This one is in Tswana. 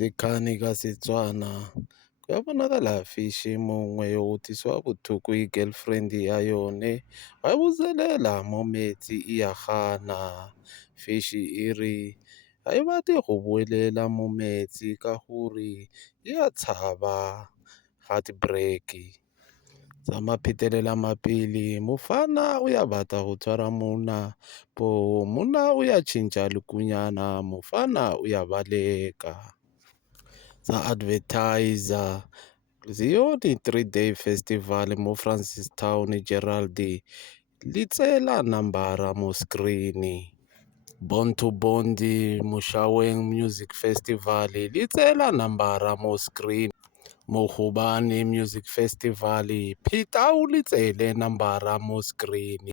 Dikhani ka Setswana kuyabonakala fishi mongwe utisiwa bothoko i-girlfriend ya yone ba e buzelela mo metsi e ya gana. Fishi e re ga e batle go boelela mo metsi ka gore e a tshaba heartbreak. Tsamaya phetelela mapele mofana o ya batla go tshwara monna po monna o ya tšhentšha lekunyana mofana o ya baleka. Sa advertiser Zioni 3-day festival mo Francistown Gerald li tsela nambara mo screen. Born to Bond Moshaweng Music Festival li tsela nambara mo screen. Mo Gobane Music Festival Pheta o li tsele nambara mo screen.